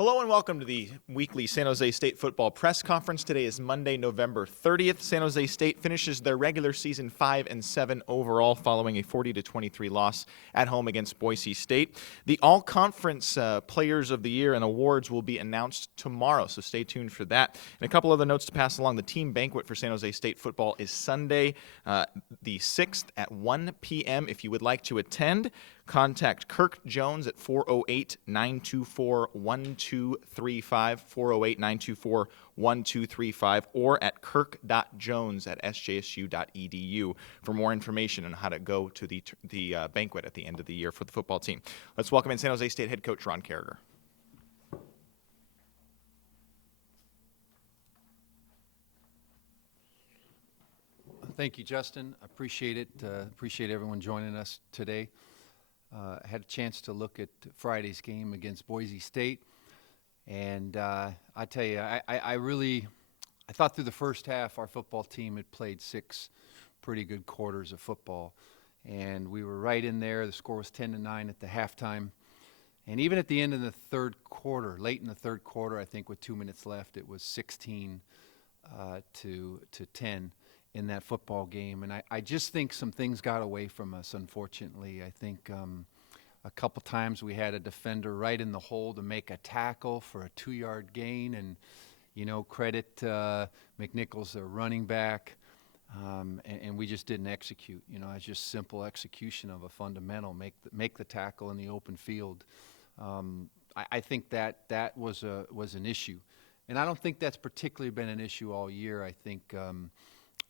Hello and welcome to the weekly San Jose State football press conference. Today is Monday, November 30th. San Jose State finishes their regular season 5-7 overall following a 40-23 loss at home against Boise State. The all-conference players of the year and awards will be announced tomorrow, so stay tuned for that. And a couple other notes to pass along. The team banquet for San Jose State football is Sunday, the 6th at 1 p.m. If you would like to attend, contact Kirk Jones at 408-924-1235, 408-924-1235, or at kirk.jones@sjsu.edu for more information on how to go to the banquet at the end of the year for the football team. Let's welcome in San Jose State head coach Ron Caragher. Thank you, Justin. Appreciate it. Appreciate everyone joining us today. I had a chance to look at Friday's game against Boise State, and I tell you, I thought through the first half our football team had played 6 pretty good quarters of football, and we were right in there. The score was 10-9 at the halftime, and even at the end of the third quarter, late in the third quarter, I think with 2 minutes left, it was 16 to 10. In that football game, and I just think some things got away from us, unfortunately. I think a couple times we had a defender right in the hole to make a tackle for a 2-yard gain, and credit McNichols, the running back, and we just didn't execute. It's just simple execution of a fundamental, make the tackle in the open field. I think that was an issue, and I don't think that's particularly been an issue all year.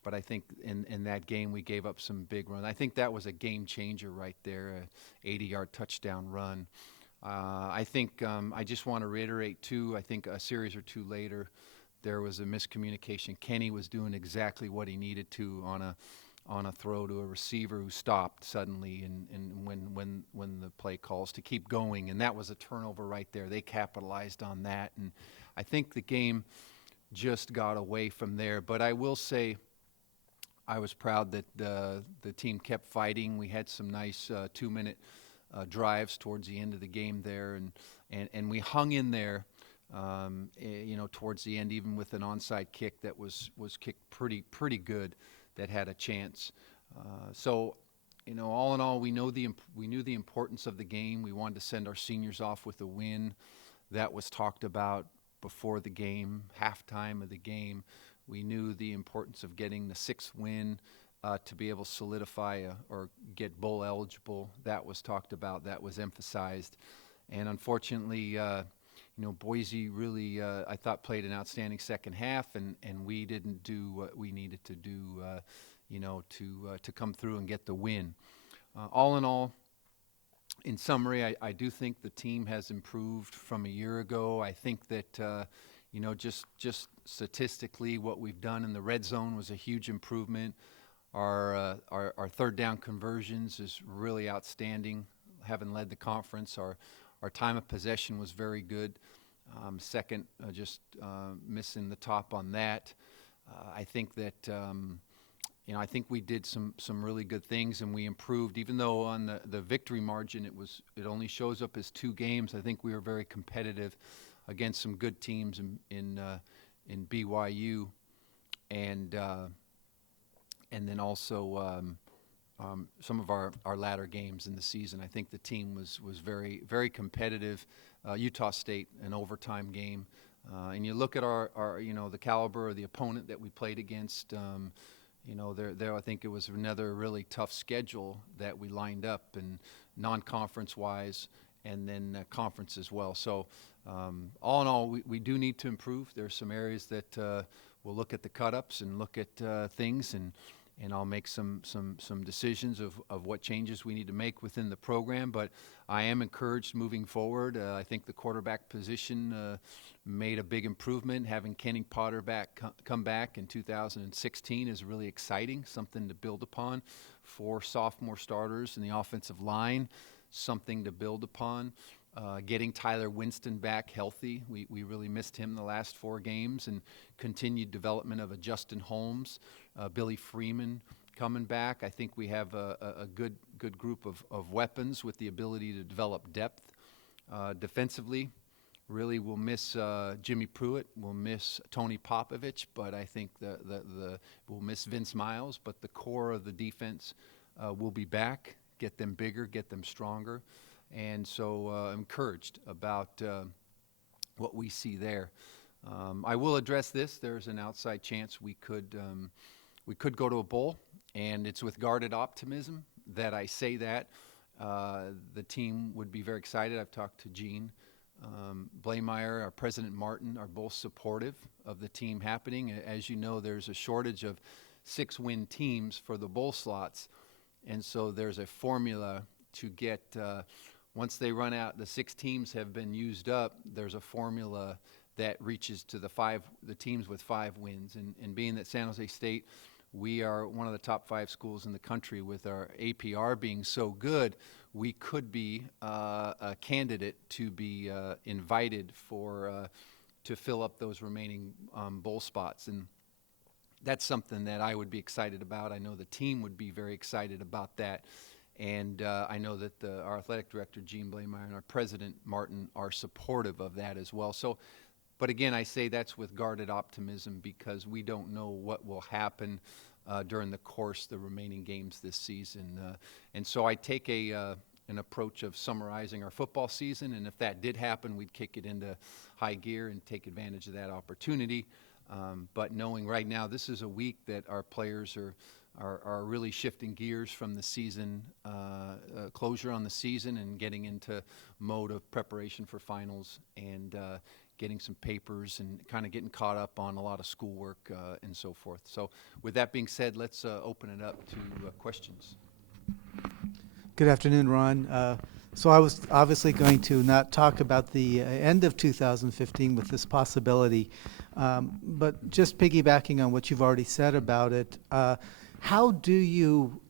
But I think in that game we gave up some big runs. I think that was a game changer right there, a 80-yard touchdown run. I think I just want to reiterate too, I think a series or two later there was a miscommunication. Kenny was doing exactly what he needed to on a throw to a receiver who stopped suddenly and when the play calls to keep going, and that was a turnover right there. They capitalized on that, and I think the game just got away from there. But I will say I was proud that the team kept fighting. We had some nice 2-minute drives towards the end of the game there, and we hung in there, towards the end, even with an onside kick that was kicked pretty good, that had a chance. So, all in all, we knew the importance of the game. We wanted to send our seniors off with a win. That was talked about before the game, halftime of the game. We knew the importance of getting the 6th win to be able to solidify or get bowl eligible. That was talked about. That was emphasized. And unfortunately, Boise really, I thought, played an outstanding second half, and we didn't do what we needed to do, to come through and get the win. All in all, in summary, I do think the team has improved from a year ago. I think that just statistically, what we've done in the red zone was a huge improvement. Our third down conversions is really outstanding, having led the conference. Our time of possession was very good. Second, just missing the top on that. I think that I think we did some really good things, and we improved. Even though on the victory margin it only shows up as 2 games, I think we were very competitive against some good teams in BYU, and then also some of our latter games in the season. I think the team was very, very competitive. Utah State, an overtime game, and you look at our the caliber of the opponent that we played against. There I think it was another really tough schedule that we lined up, and non-conference wise, and then conference as well. So all in all, we do need to improve. There are some areas that we'll look at the cut-ups and look at things, and I'll make some decisions of what changes we need to make within the program. But I am encouraged moving forward. I think the quarterback position made a big improvement. Having Kenny Potter come back in 2016 is really exciting, something to build upon. 4 sophomore starters in the offensive line, something to build upon. Getting Tyler Winston back healthy. We really missed him the last 4 games, and continued development of a Justin Holmes, Billy Freeman coming back. I think we have a good group of weapons with the ability to develop depth. Defensively, Really, we'll miss Jimmy Pruitt. We'll miss Tony Popovich, but I think we'll miss Vince Miles. But the core of the defense will be back. Get them bigger, get them stronger, and so I'm encouraged about what we see there. I will address this. There's an outside chance we could go to a bowl, and it's with guarded optimism that I say that. The team would be very excited. I've talked to Gene Blameyer, our President Martin are both supportive of the team happening. As you know, there's a shortage of 6-win teams for the bowl slots, and so there's a formula to get once they run out, the 6 teams have been used up, there's a formula that reaches to the teams with 5 wins. And being that San Jose State, we are one of the top 5 schools in the country with our APR being so good, we could be a candidate to be invited to fill up those remaining bowl spots. And that's something that I would be excited about. I know the team would be very excited about that. And I know that our athletic director, Gene Blameyer, and our president, Martin, are supportive of that as well. So, but again, I say that's with guarded optimism because we don't know what will happen during the course of the remaining games this season. And so I take an approach of summarizing our football season, and if that did happen, we'd kick it into high gear and take advantage of that opportunity. But knowing right now this is a week that our players are really shifting gears from the season closure on the season and getting into mode of preparation for finals and getting some papers and kind of getting caught up on a lot of schoolwork and so forth. So with that being said, let's open it up to questions. Good afternoon, Ron. So I was obviously going to not talk about the end of 2015 with this possibility, but just piggybacking on what you've already said about it, how do you,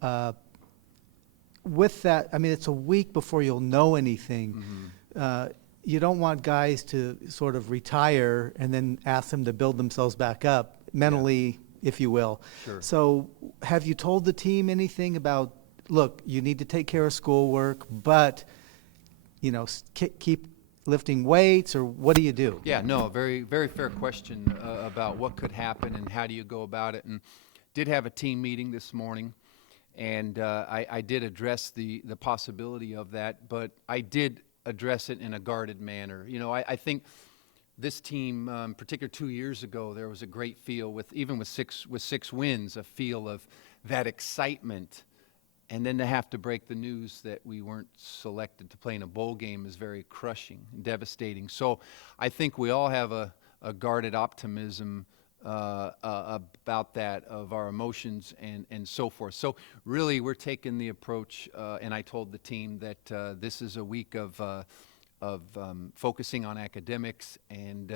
with that, I mean, it's a week before you'll know anything. Mm-hmm. You don't want guys to sort of retire and then ask them to build themselves back up mentally, if you will. Sure. So have you told the team anything about, look, you need to take care of schoolwork, but, you know, keep lifting weights, or what do you do? Yeah, no, very, very fair question about what could happen and how do you go about it. And did have a team meeting this morning, and I did address the possibility of that, but I did address it in a guarded manner. You know, I think this team, particularly 2 years ago, there was a great feel with six wins, a feel of that excitement. And then to have to break the news that we weren't selected to play in a bowl game is very crushing and devastating. So I think we all have a guarded optimism about that, of our emotions and so forth. So really we're taking the approach, and I told the team that this is a week of focusing on academics and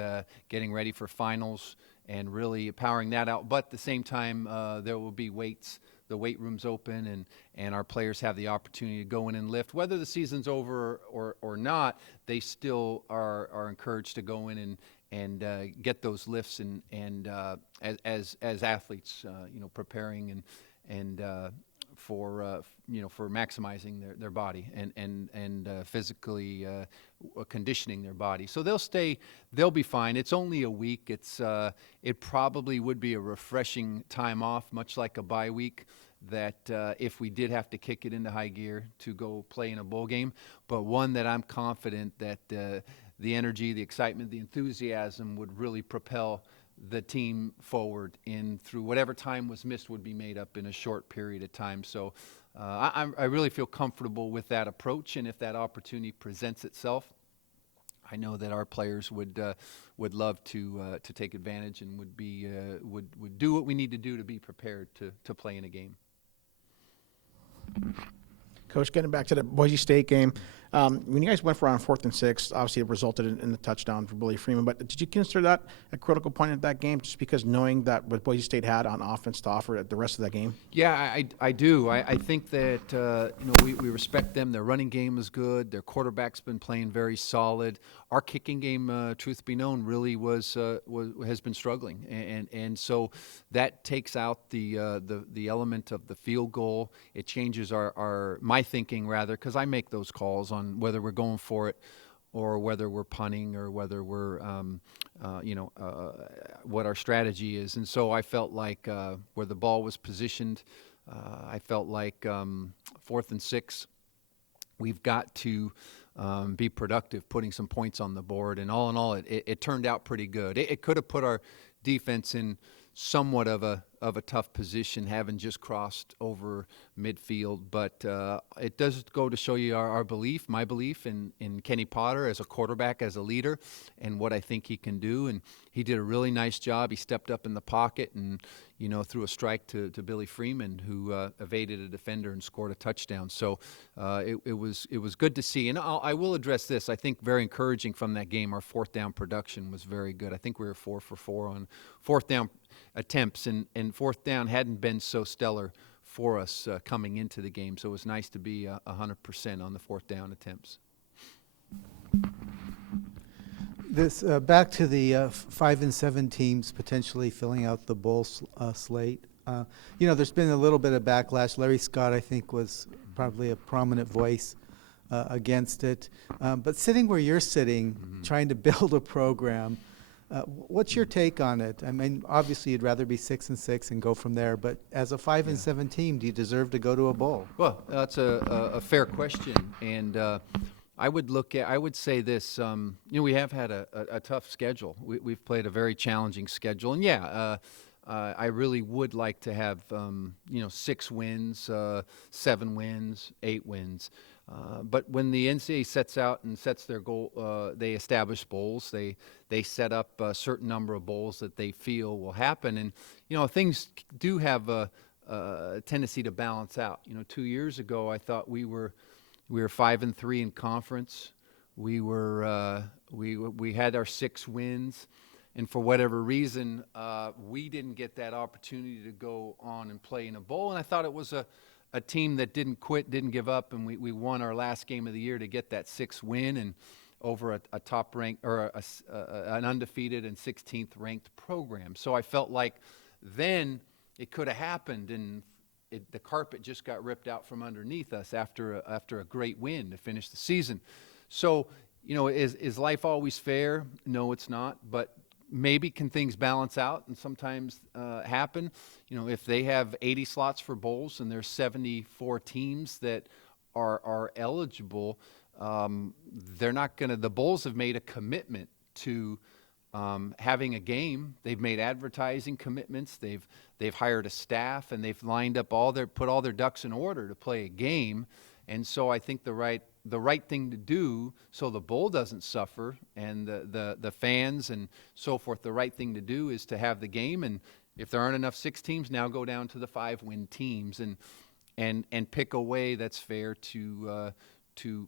getting ready for finals and really powering that out. But at the same time, there will be weights. The weight room's open, and our players have the opportunity to go in and lift. Whether the season's over or not, they still are encouraged to go in and get those lifts and as athletes, preparing and for maximizing their body and physically conditioning their body. So they'll be fine. It's only a week. It probably would be a refreshing time off, much like a bye week, that if we did have to kick it into high gear to go play in a bowl game, but one that I'm confident that the energy, the excitement, the enthusiasm would really propel the team forward through whatever time was missed would be made up in a short period of time. So I really feel comfortable with that approach, and if that opportunity presents itself, I know that our players would love to take advantage and would do what we need to do to be prepared to play in a game. Coach, getting back to the Boise State game, when you guys went for on 4th and 6, obviously it resulted in the touchdown for Billy Freeman, but did you consider that a critical point at that game, just because knowing that what Boise State had on offense to offer at the rest of that game? Yeah, I do. I think that we respect them. Their running game is good. Their quarterback's been playing very solid. Our kicking game, truth be known, really has been struggling, and so that takes out the element of the field goal. It changes my thinking rather, because I make those calls on whether we're going for it or whether we're punting, or whether we're, what our strategy is. And so I felt like where the ball was positioned, I felt like 4th and 6, we've got to be productive, putting some points on the board. And all in all, it turned out pretty good. It could have put our defense in somewhat of a tough position, having just crossed over midfield. But it does go to show you our belief, my belief in Kenny Potter as a quarterback, as a leader, and what I think he can do. And he did a really nice job. He stepped up in the pocket and, threw a strike to Billy Freeman, who evaded a defender and scored a touchdown. So it was good to see. And I will address this. I think very encouraging from that game, our 4th down production was very good. I think we were 4 for 4 on 4th down attempts, and 4th down hadn't been so stellar for us coming into the game. So it was nice to be 100% on the 4th down attempts. This back to the 5 and 7 teams potentially filling out the bowl slate. There's been a little bit of backlash. Larry Scott, I think, was probably a prominent voice against it. But sitting where you're sitting, trying to build a program, what's your take on it? I mean, obviously you'd rather be 6 and 6 and go from there. But as a 5 and 7 team, do you deserve to go to a bowl? Well, that's a fair question, and I would say this. We have had a tough schedule. We've played a very challenging schedule, and I really would like to have 6 wins, 7 wins, 8 wins. But when the NCAA sets out and sets their goal, they establish bowls. They set up a certain number of bowls that they feel will happen, and things do have a tendency to balance out. 2 years ago, I thought we were 5 and 3 in conference. We had our 6 wins, and for whatever reason, we didn't get that opportunity to go on and play in a bowl. And I thought it was a team that didn't quit, didn't give up, and we won our last game of the year to get that 6th win and over a top ranked or an undefeated and 16th ranked program. So I felt like then it could have happened, and the carpet just got ripped out from underneath us after a great win to finish the season. So, is life always fair? No, it's not. But maybe can things balance out and sometimes happen? If they have 80 slots for bowls and there's 74 teams that are eligible, they're not going to. The bowls have made a commitment to having a game. They've made advertising commitments. They've hired a staff, and they've lined up put all their ducks in order to play a game. And so I think the right thing to do, so the bowl doesn't suffer and the fans and so forth, the right thing to do is to have the game. And if there aren't enough 6 teams, now go down to the 5-win teams and pick a way that's fair to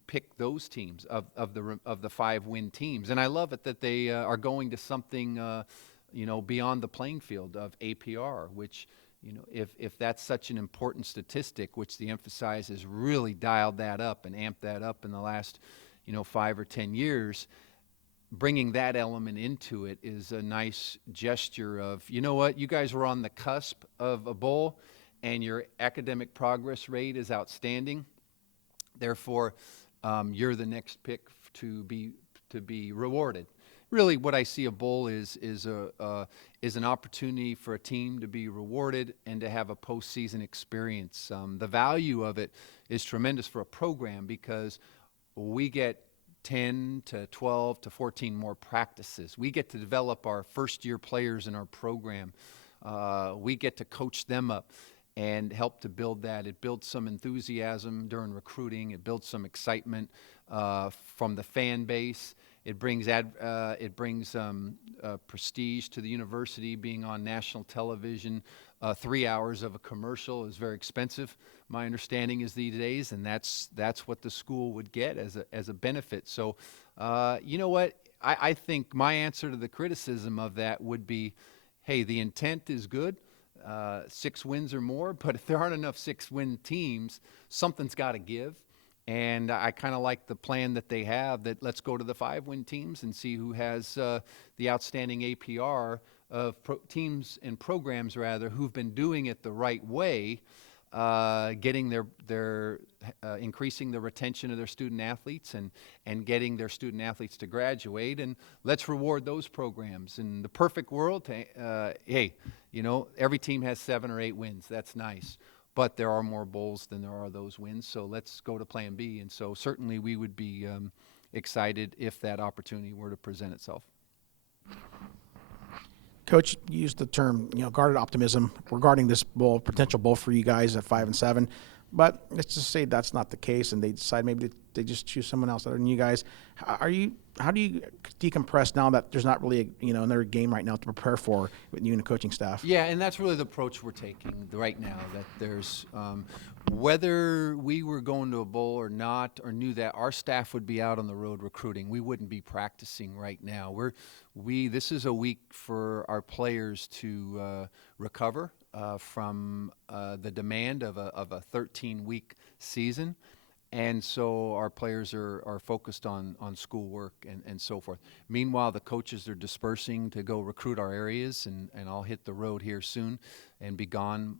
pick those teams of the 5-win teams. And I love it that they are going to something beyond the playing field of APR, which if that's such an important statistic, which the Emphasize has really dialed that up and amped that up in the last 5 or 10 years, bringing that element into it is a nice gesture of, what, you guys were on the cusp of a bowl and your academic progress rate is outstanding. Therefore, you're the next pick to be rewarded. Really, what I see a bowl is an opportunity for a team to be rewarded and to have a postseason experience. The value of it is tremendous for a program because we get 10 to 12 to 14 more practices. We get to develop our first-year players in our program. We get to coach them up and help to build that. It builds some enthusiasm during recruiting. It builds some excitement from the fan base. It brings prestige to the university. Being on national television, 3 hours of a commercial is very expensive. My understanding is these days, and that's what the school would get as a benefit. So, you know what? I think my answer to the criticism of that would be, hey, the intent is good. 6 wins or more, but if there aren't enough 6-win teams, something's got to give. And I kind of like the plan that they have, that let's go to the 5-win teams and see who has the outstanding APR of teams and programs, rather, who've been doing it the right way. getting their increasing the retention of their student athletes and getting their student athletes to graduate, and let's reward those programs. In the perfect world, hey, every team has 7 or 8 wins. That's nice. But there are more bowls than there are those wins, so let's go to Plan B. And so certainly we would be excited if that opportunity were to present itself. Coach used the term, guarded optimism regarding this bowl, potential bowl for you guys at 5 and 7. But let's just say that's not the case, and they decide maybe they just choose someone else other than you guys. How do you decompress now that there's not really another game right now to prepare for with you and the coaching staff? Yeah, and that's really the approach we're taking right now. That there's whether we were going to a bowl or not, or knew that our staff would be out on the road recruiting, we wouldn't be practicing right now. This is a week for our players to recover from the demand of a 13-week season. And so our players are focused on schoolwork and so forth. Meanwhile, the coaches are dispersing to go recruit our areas, and I'll hit the road here soon and be gone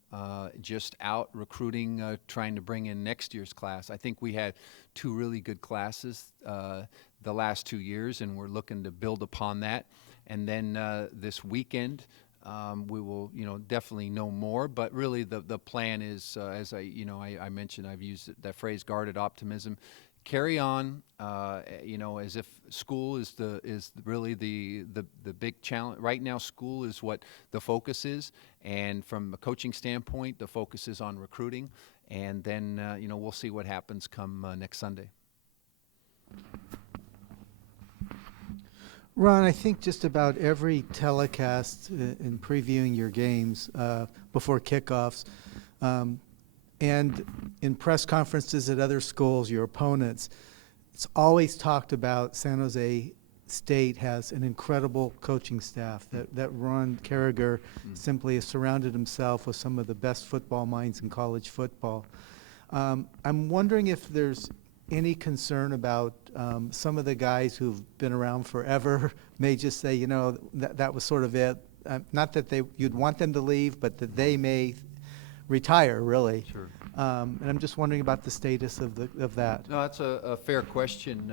just out recruiting, trying to bring in next year's class. I think we had 2 really good classes the last 2 years, and we're looking to build upon that. And then this weekend, we will, definitely know more. But really, the plan is, as I mentioned, I've used that phrase, guarded optimism. Carry on, as if school is really the big challenge right now. School is what the focus is, and from a coaching standpoint, the focus is on recruiting. And then, we'll see what happens come next Sunday. Ron, I think just about every telecast in previewing your games before kickoffs and in press conferences at other schools, your opponents, it's always talked about San Jose State has an incredible coaching staff, that Ron Caragher simply has surrounded himself with some of the best football minds in college football. I'm wondering if there's any concern about some of the guys who've been around forever may just say, that was sort of it. Not that you'd want them to leave, but that they may retire, really. Sure. And I'm just wondering about the status of that. No, that's a fair question.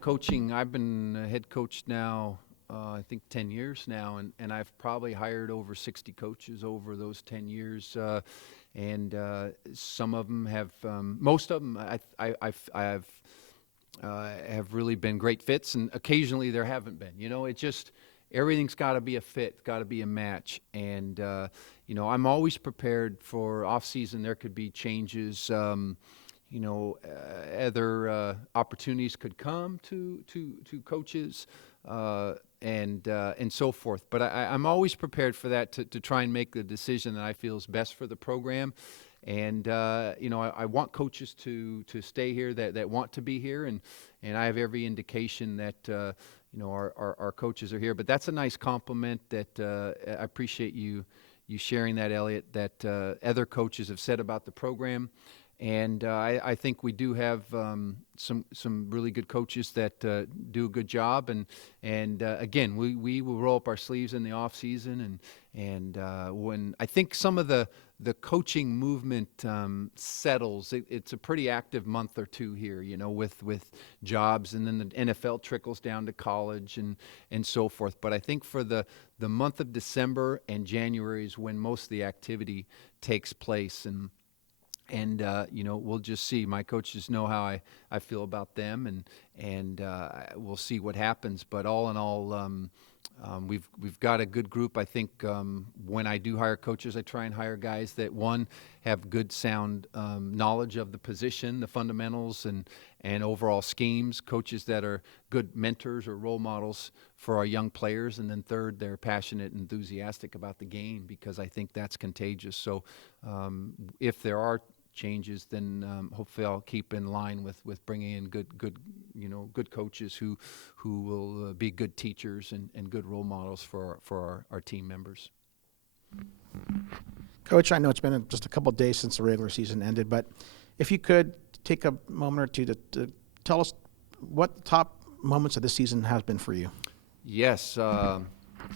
Coaching, I've been head coach now, I think 10 years now, and I've probably hired over 60 coaches over those 10 years. And some of them have, most of them have really been great fits, and occasionally there haven't been. It just, everything's got to be a fit, got to be a match. And, I'm always prepared for off-season. There could be changes. Other opportunities could come to coaches and so forth. But I'm always prepared for that to try and make the decision that I feel is best for the program. And I want coaches to stay here that want to be here, and I have every indication that our coaches are here. But that's a nice compliment. That I appreciate you sharing that, Elliot. That other coaches have said about the program. And I think we do have some really good coaches that do a good job. And again, we will roll up our sleeves in the off season. And when I think some of the coaching movement settles, it's a pretty active month or 2 here, with jobs, and then the NFL trickles down to college and so forth. But I think for the month of December and January is when most of the activity takes place. And we'll just see. My coaches know how I feel about them, and we'll see what happens. But all in all, we've got a good group. I think when I do hire coaches, I try and hire guys that, one, have good sound knowledge of the position, the fundamentals, and overall schemes. Coaches that are good mentors or role models for our young players, and then third, they're passionate and enthusiastic about the game, because I think that's contagious. So if there are changes, then hopefully I'll keep in line with bringing in good coaches who will be good teachers and good role models for our team members. Coach, I know it's been just a couple of days since the regular season ended, but if you could take a moment or two to tell us what the top moments of this season has been for you. Yes, I'm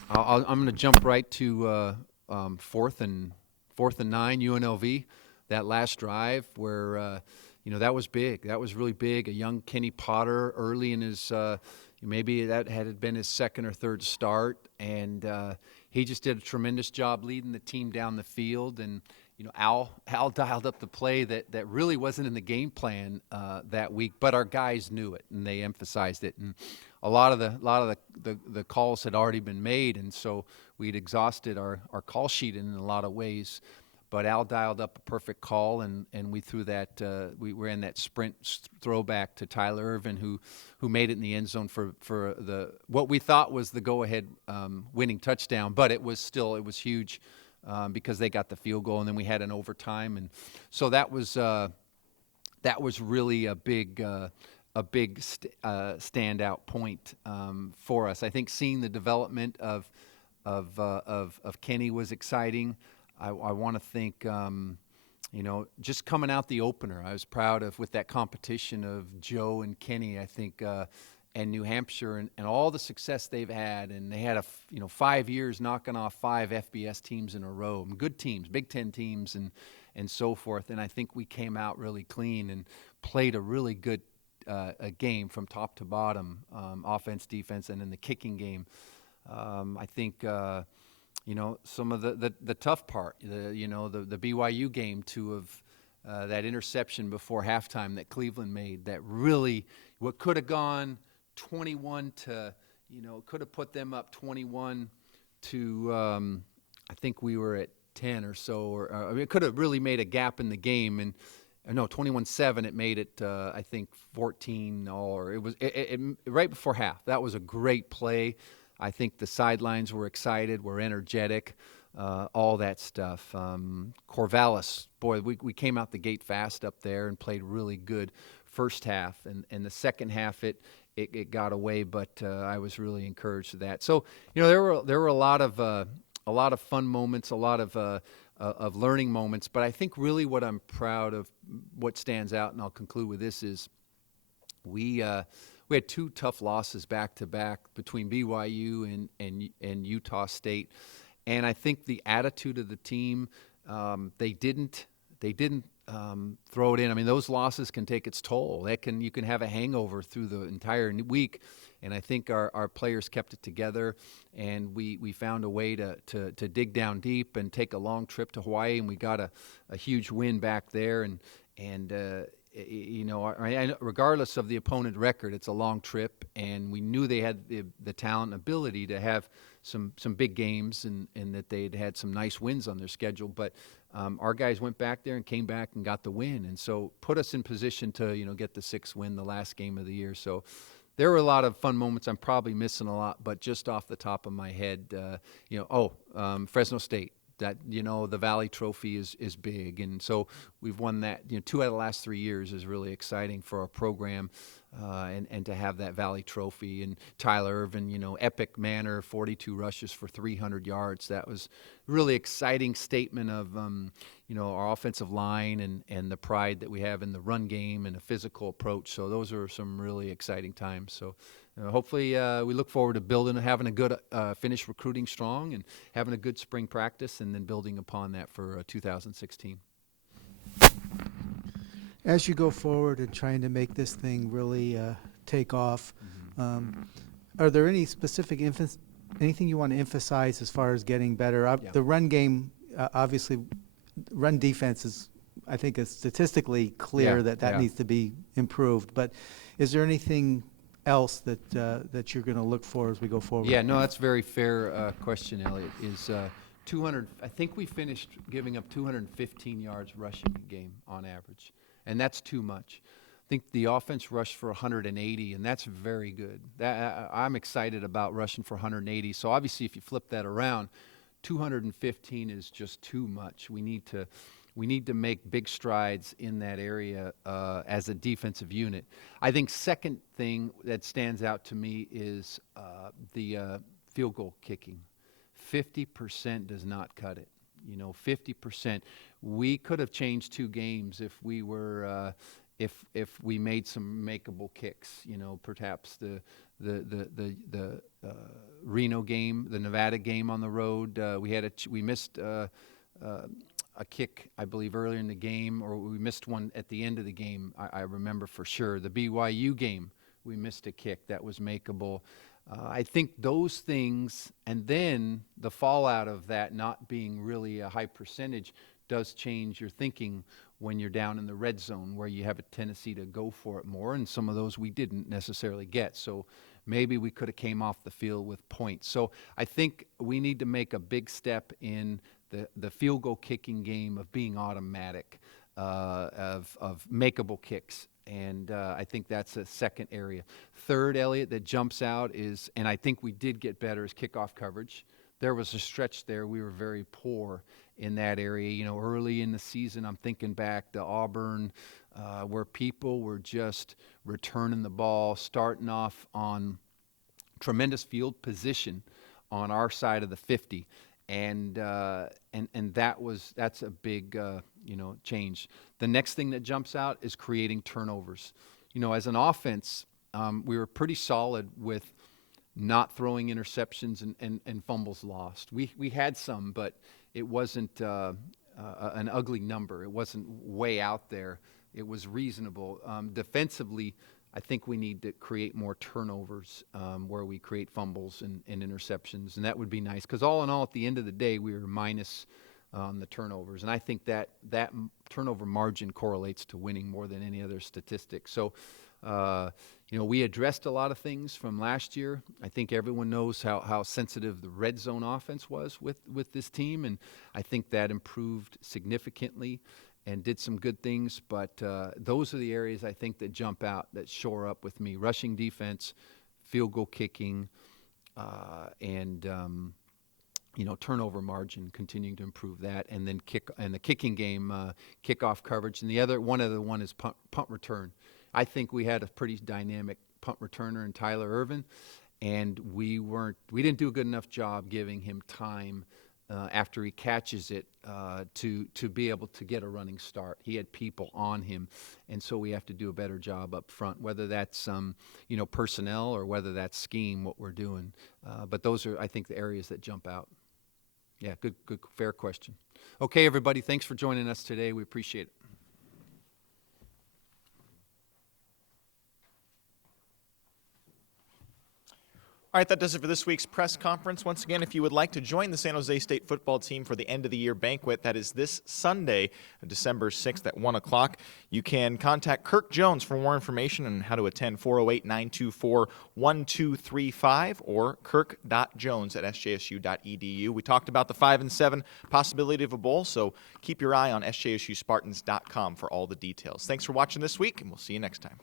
going to jump right to 4th and 9 UNLV. that last drive where, that was big. That was really big. A young Kenny Potter early in his, maybe that had been his second or third start, and he just did a tremendous job leading the team down the field. And Al dialed up the play that really wasn't in the game plan that week, but our guys knew it and they emphasized it. And a lot of the calls had already been made, and so we'd exhausted our call sheet in a lot of ways. But Al dialed up a perfect call, and we threw that. We ran that sprint throwback to Tyler Irvin, who made it in the end zone for the what we thought was the go-ahead winning touchdown. But it was huge because they got the field goal, and then we had an overtime, and so that was really a big standout point for us. I think seeing the development of Kenny was exciting. I want to think, just coming out the opener, I was proud of with that competition of Joe and Kenny, I think, and New Hampshire and all the success they've had. And they had 5 years knocking off 5 FBS teams in a row, good teams, Big Ten teams and so forth. And I think we came out really clean and played a really good a game from top to bottom, offense, defense, and in the kicking game. I think some of the tough part, the BYU game that interception before halftime that Cleveland made, that really what could have gone 21 to, could have put them up 21 to, I think we were at 10 or so, or it could have really made a gap in the game. And no, 21-7, it made it, I think 14 or it was right before half. That was a great play. I think the sidelines were excited, were energetic, all that stuff. Corvallis, boy, we came out the gate fast up there and played really good first half. And the second half, it got away, but I was really encouraged with that. So, there were a lot of fun moments, a lot of learning moments. But I think really what I'm proud of, what stands out, and I'll conclude with this, is we had 2 tough losses back to back between BYU and Utah State, and I think the attitude of the team, they didn't throw it in. I mean, those losses can take its toll. You can have a hangover through the entire week, and I think our players kept it together, and we found a way to dig down deep and take a long trip to Hawaii, and we got a huge win back there, and regardless of the opponent record, it's a long trip, and we knew they had the talent and ability to have some big games, and that they'd had some nice wins on their schedule. But our guys went back there and came back and got the win, and so put us in position to get the 6th win, the last game of the year. So there were a lot of fun moments. I'm probably missing a lot, but just off the top of my head, Fresno State. That the Valley Trophy is big, and so we've won that. 2 out of the last 3 years is really exciting for our program, and to have that Valley Trophy. And Tyler Irvin, epic manner, 42 rushes for 300 yards. That was really exciting statement of our offensive line and the pride that we have in the run game and a physical approach. So those are some really exciting times. So. Hopefully, we look forward to building, having a good finish, recruiting strong, and having a good spring practice, and then building upon that for 2016. As you go forward and trying to make this thing really take off, are there any specific anything you want to emphasize as far as getting better? Yeah. The run game, obviously, run defense is, I think, is statistically clear that needs to be improved. But is there anything else that you're going to look for as we go forward? Yeah, no, that's a very fair question, Elliot. Is 200? I think we finished giving up 215 yards rushing a game on average, and that's too much. I think the offense rushed for 180, and that's very good. I'm excited about rushing for 180. So obviously, if you flip that around, 215 is just too much. We need to make big strides in that area as a defensive unit. I think second thing that stands out to me is the field goal kicking. 50% does not cut it. 50%. We could have changed 2 games if we were if we made some makeable kicks. Perhaps the Reno game, the Nevada game on the road. We missed. a kick, I believe, earlier in the game, or we missed one at the end of the game. I remember for sure. The BYU game, we missed a kick that was makeable. I think those things, and then the fallout of that not being really a high percentage does change your thinking when you're down in the red zone, where you have a tendency to go for it more, and some of those we didn't necessarily get. So maybe we could have came off the field with points. So I think we need to make a big step in the field goal kicking game of being automatic, of makeable kicks. And I think that's a second area. Third, Elliot, that jumps out is, and I think we did get better, is kickoff coverage. There was a stretch there we were very poor in that area. You know, early in the season, I'm thinking back to Auburn, where people were just returning the ball, starting off on tremendous field position on our side of the 50. And that's a big change. The next thing that jumps out is creating turnovers. You know, as an offense, we were pretty solid with not throwing interceptions and fumbles lost. We had some, but it wasn't an ugly number. It wasn't way out there. It was reasonable. Defensively, I think we need to create more turnovers where we create fumbles and interceptions, and that would be nice. Because all in all, at the end of the day, we were minus on the turnovers, and I think that turnover margin correlates to winning more than any other statistic. So, we addressed a lot of things from last year. I think everyone knows how sensitive the red zone offense was with this team, and I think that improved significantly and did some good things, but those are the areas I think that jump out, that shore up with me. Rushing defense, field goal kicking, and turnover margin, continuing to improve that, and then the kicking game, kickoff coverage, and the other one is punt return. I think we had a pretty dynamic punt returner in Tyler Irvin, and we didn't do a good enough job giving him time after he catches it to be able to get a running start. He had people on him, and so we have to do a better job up front, whether that's personnel or whether that's scheme, what we're doing. But those are, I think, the areas that jump out. Yeah, good, fair question. Okay, everybody, thanks for joining us today. We appreciate it. All right, that does it for this week's press conference. Once again, if you would like to join the San Jose State football team for the end-of-the-year banquet, that is this Sunday, December 6th at 1 o'clock, you can contact Kirk Jones for more information on how to attend, 408-924-1235, or kirk.jones@sjsu.edu. We talked about the 5-7 possibility of a bowl, so keep your eye on sjsuspartans.com for all the details. Thanks for watching this week, and we'll see you next time.